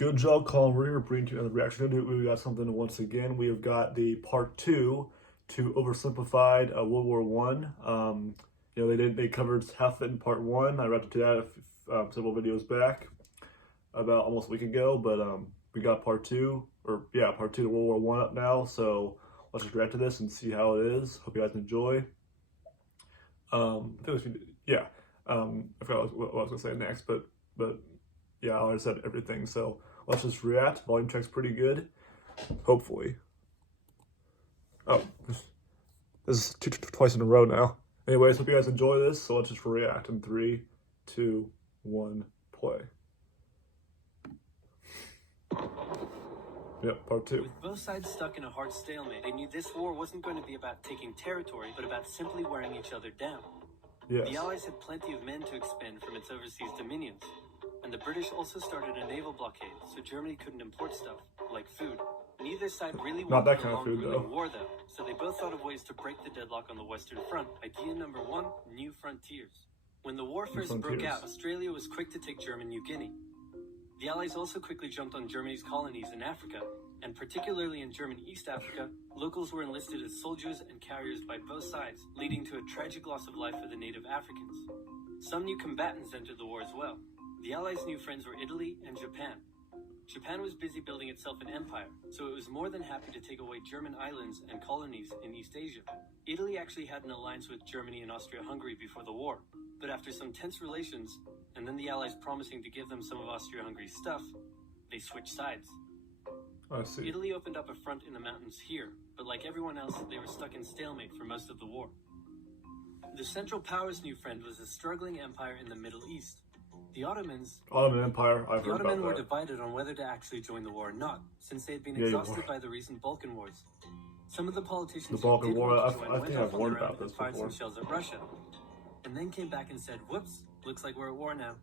Good job, Colin. We're here bringing you another reaction. We got something once again. We have got the part two to Oversimplified World War One. They covered half of it in part one. I read to that several videos back, about almost a week ago. But we got part two to World War One up now. So let's just react to this and see how it is. Hope you guys enjoy. I forgot what I was gonna say next, but yeah, I already said everything. So let's just react. Volume check's pretty good, hopefully. Oh, this is twice in a row now. Anyways, hope you guys enjoy this. So let's just react in 3, 2, 1, play. Yep, part two. With both sides stuck in a hard stalemate, they knew this war wasn't going to be about taking territory, but about simply wearing each other down. Yes. The Allies had plenty of men to expend from its overseas dominions, and the British also started a naval blockade, so Germany couldn't import stuff, like food. Neither side really wanted a long grueling war, though, so they both thought of ways to break the deadlock on the Western Front. Idea number one, new frontiers. When the war first broke out, Australia was quick to take German New Guinea. The Allies also quickly jumped on Germany's colonies in Africa, and particularly in German East Africa, locals were enlisted as soldiers and carriers by both sides, leading to a tragic loss of life for the native Africans. Some new combatants entered the war as well. The Allies' new friends were Italy and Japan. Japan was busy building itself an empire, so it was more than happy to take away German islands and colonies in East Asia. Italy actually had an alliance with Germany and Austria-Hungary before the war, but after some tense relations, and then the Allies promising to give them some of Austria-Hungary's stuff, they switched sides. I see. Italy opened up a front in the mountains here, but like everyone else, they were stuck in stalemate for most of the war. The Central Powers' new friend was a struggling empire in the Middle East. The Ottoman Empire, I've heard about that. were divided on whether to actually join the war or not, since they had been exhausted by the recent Balkan Wars. Some of the politicians the Balkan War, I went think off I've on warned their own about this and fired before. some shells at Russia, and then came back and said, "Whoops, looks like we're at war now."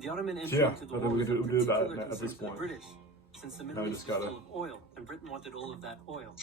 The Ottoman entered into the war with a particular concern to the British, since the Middle East was full of oil, and Britain wanted all of that oil.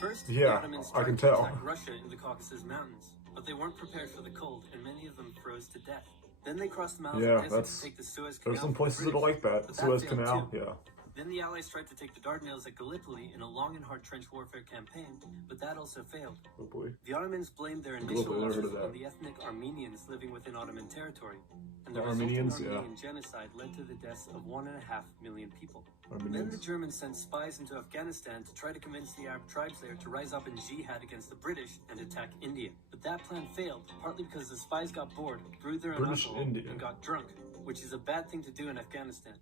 First, the Ottomans tried to attack Russia in the Caucasus Mountains, but they weren't prepared for the cold, and many of them froze to death. Then they crossed the Mouth Desert to take the Suez Canal. There's some places that are like that. Suez Canal, yeah. Then the Allies tried to take the Dardanelles at Gallipoli in a long and hard trench warfare campaign, but that also failed. Oh boy. The Ottomans blamed their initial losses on the ethnic Armenians living within Ottoman territory, and the resulting Armenian genocide led to the deaths of 1.5 million people. Then the Germans sent spies into Afghanistan to try to convince the Arab tribes there to rise up in jihad against the British and attack India. But that plan failed, partly because the spies got bored, brewed their own alcohol, and got drunk, which is a bad thing to do in Afghanistan.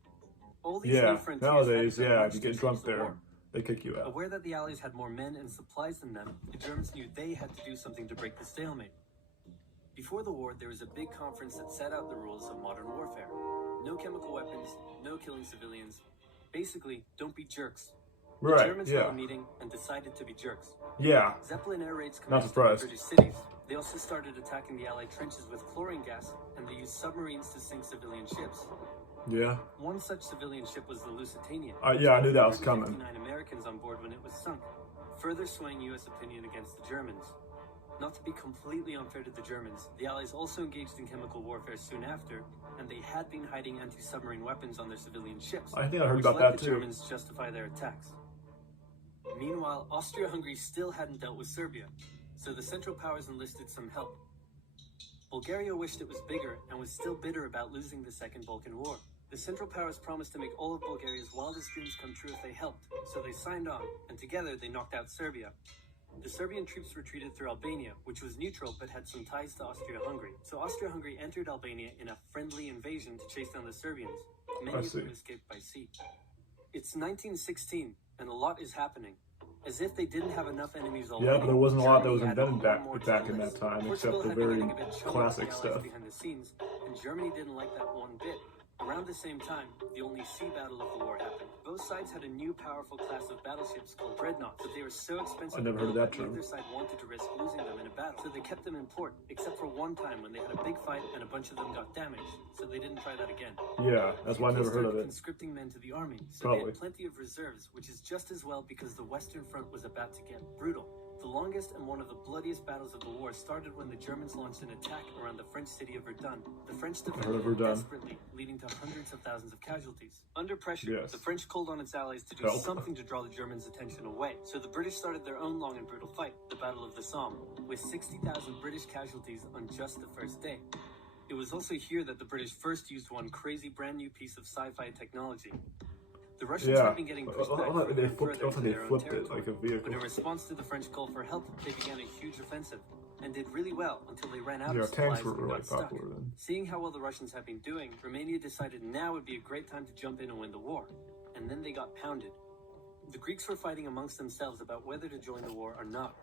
All these new frontiers nowadays, if you get drunk there, they kick you out. Aware that the Allies had more men and supplies than them, the Germans knew they had to do something to break the stalemate. Before the war, there was a big conference that set out the rules of modern warfare. No chemical weapons, no killing civilians. Basically, don't be jerks. The Germans held a meeting and decided to be jerks. Zeppelin air raids commenced in British cities. They also started attacking the Allied trenches with chlorine gas, and they used submarines to sink civilian ships. One such civilian ship was the Lusitania. I knew that was coming. 59 Americans on board when it was sunk, further swaying U.S. opinion against the Germans. Not to be completely unfair to the Germans, the Allies also engaged in chemical warfare soon after, and they had been hiding anti-submarine weapons on their civilian ships. I think I heard about that too. The Germans justify their attacks. Meanwhile, Austria-Hungary still hadn't dealt with Serbia, so the Central Powers enlisted some help. Bulgaria wished it was bigger and was still bitter about losing the Second Balkan War. The Central Powers promised to make all of Bulgaria's wildest dreams come true if they helped, so they signed on, and together they knocked out Serbia. The Serbian troops retreated through Albania, which was neutral but had some ties to Austria-Hungary. So Austria-Hungary entered Albania in a friendly invasion to chase down the Serbians. Many of them escaped by sea. It's 1916, and a lot is happening. As if they didn't have enough enemies already. Yeah, but there wasn't a lot that was invented back in that time, except the very classic stuff. Behind the scenes, and Germany didn't like that one bit. Around the same time, the only sea battle of the war happened. Both sides had a new powerful class of battleships called dreadnoughts, but they were so expensive never heard of that term. Neither side wanted to risk losing them in a battle, so they kept them in port, except for one time when they had a big fight and a bunch of them got damaged, so they didn't try that again. Yeah, that's why I never heard of it. Conscripting men to the army, so they had plenty of reserves, which is just as well because the Western Front was about to get brutal. The longest and one of the bloodiest battles of the war started when the Germans launched an attack around the French city of Verdun. The French defended desperately, leading to hundreds of thousands of casualties. Under pressure, the French called on its allies to do something to draw the Germans' attention away. So the British started their own long and brutal fight, the Battle of the Somme, with 60,000 British casualties on just the first day. It was also here that the British first used one crazy brand new piece of sci-fi technology. The Russians had been getting pushed back further and further into their own territory, but in response to the French call for help, they began a huge offensive, and did really well until they ran out of supplies and got stuck. Seeing how well the Russians had been doing, Romania decided now would be a great time to jump in and win the war, and then they got pounded. The Greeks were fighting amongst themselves about whether to join the war or not.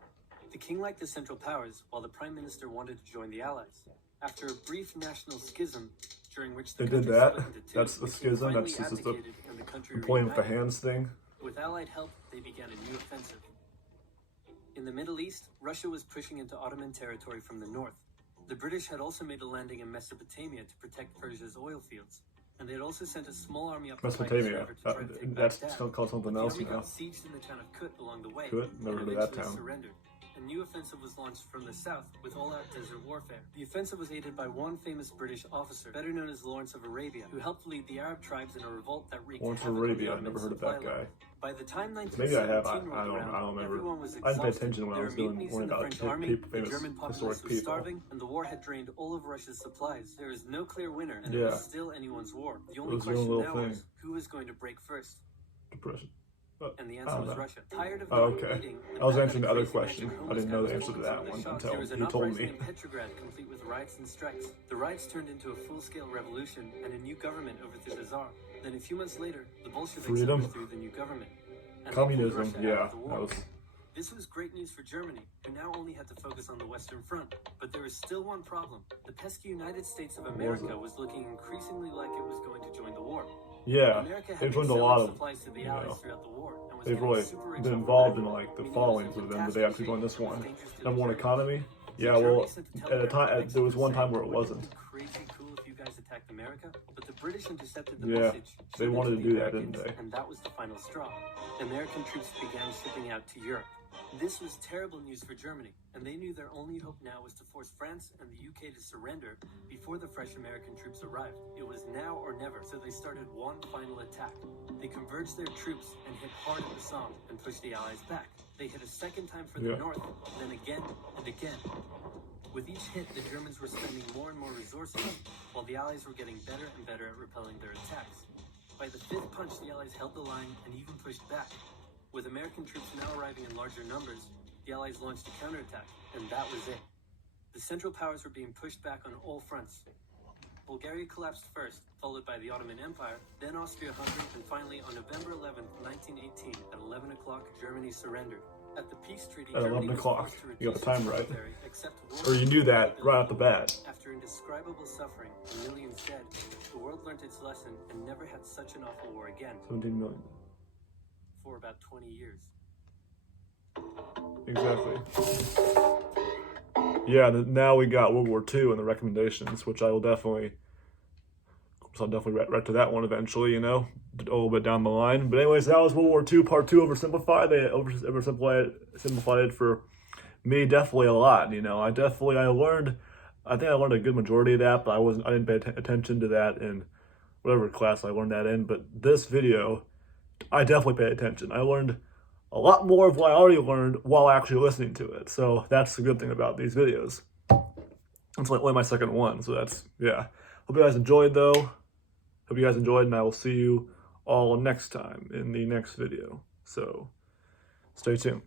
The king liked the Central Powers, while the Prime Minister wanted to join the Allies. After a brief national schism, during which the country split into two, that's the schism. That's just the playing with the hands thing. With Allied help, they began a new offensive. In the Middle East, Russia was pushing into Ottoman territory from the north. The British had also made a landing in Mesopotamia to protect Persia's oil fields, and they had also sent a small army up Mesopotamia. That's still called something else now. The army now. got sieged in the town of Kut along the way, Kut? Never heard of that town. Surrendered. A new offensive was launched from the south with all-out desert warfare. The offensive was aided by one famous British officer, better known as Lawrence of Arabia, who helped lead the Arab tribes in a revolt that wreaked havoc on the Arabia. I've never heard of that guy. By the time 1917 Maybe I have. I rolled around, don't remember. everyone was I didn't pay exhausted. attention when I was doing one about people, famous German populace was starving, and the war had drained all of Russia's supplies. There is no clear winner, and it was still anyone's war. The only question now was, who was going to break first? Depression. And the answer was Russia. Tired of okay. I was answering the other question. I didn't know the answer to that one until you told me. In Petrograd, complete with riots and strikes. The riots turned into a full-scale revolution, and a new government overthrew the Tsar. Then a few months later, the Bolsheviks overthrew the new government. Communism, yeah. This was great news for Germany, who now only had to focus on the Western Front. But there was still one problem. The pesky United States of America was looking increasingly like it was going to join the war. Yeah, they've joined a lot of, they've really been involved in like the followings of them, but they actually joined this one. Number one economy. Yeah, well, at a time, there was one time where it wasn't. Crazy cool if you guys attacked America, but the British intercepted the message. They wanted to do that, didn't they? And that was the final straw. American troops began shipping out to Europe. This was terrible news for Germany, and they knew their only hope now was to force France and the UK to surrender before the fresh American troops arrived. It was now or never, so they started one final attack. They converged their troops and hit hard at the Somme and pushed the Allies back. They hit a second time for the north, then again and again. With each hit, the Germans were spending more and more resources, while the Allies were getting better and better at repelling their attacks. By the fifth punch, the Allies held the line and even pushed back. With American troops now arriving in larger numbers, the Allies launched a counterattack, and that was it. The Central Powers were being pushed back on all fronts. Bulgaria collapsed first, followed by the Ottoman Empire, then Austria-Hungary, and finally on November 11, 1918, at 11 o'clock, Germany surrendered. At the peace treaty, at 11 o'clock, you got the time right. Except or you knew that right off the bat. After indescribable suffering and millions dead, the world learned its lesson and never had such an awful war again. 17 million. For about 20 years. Exactly. Yeah, now we got World War II and the recommendations, which I'll definitely write to that one eventually, you know, a little bit down the line. But anyways, that was World War II Part 2 Oversimplified. They oversimplified it for me definitely a lot, you know. I think I learned a good majority of that, but I didn't pay attention to that in whatever class I learned that in. But this video, I definitely paid attention. I learned a lot more of what I already learned while actually listening to it. So that's the good thing about these videos. It's like only my second one, so that's, yeah. Hope you guys enjoyed though. Hope you guys enjoyed, and I will see you all next time in the next video. So stay tuned.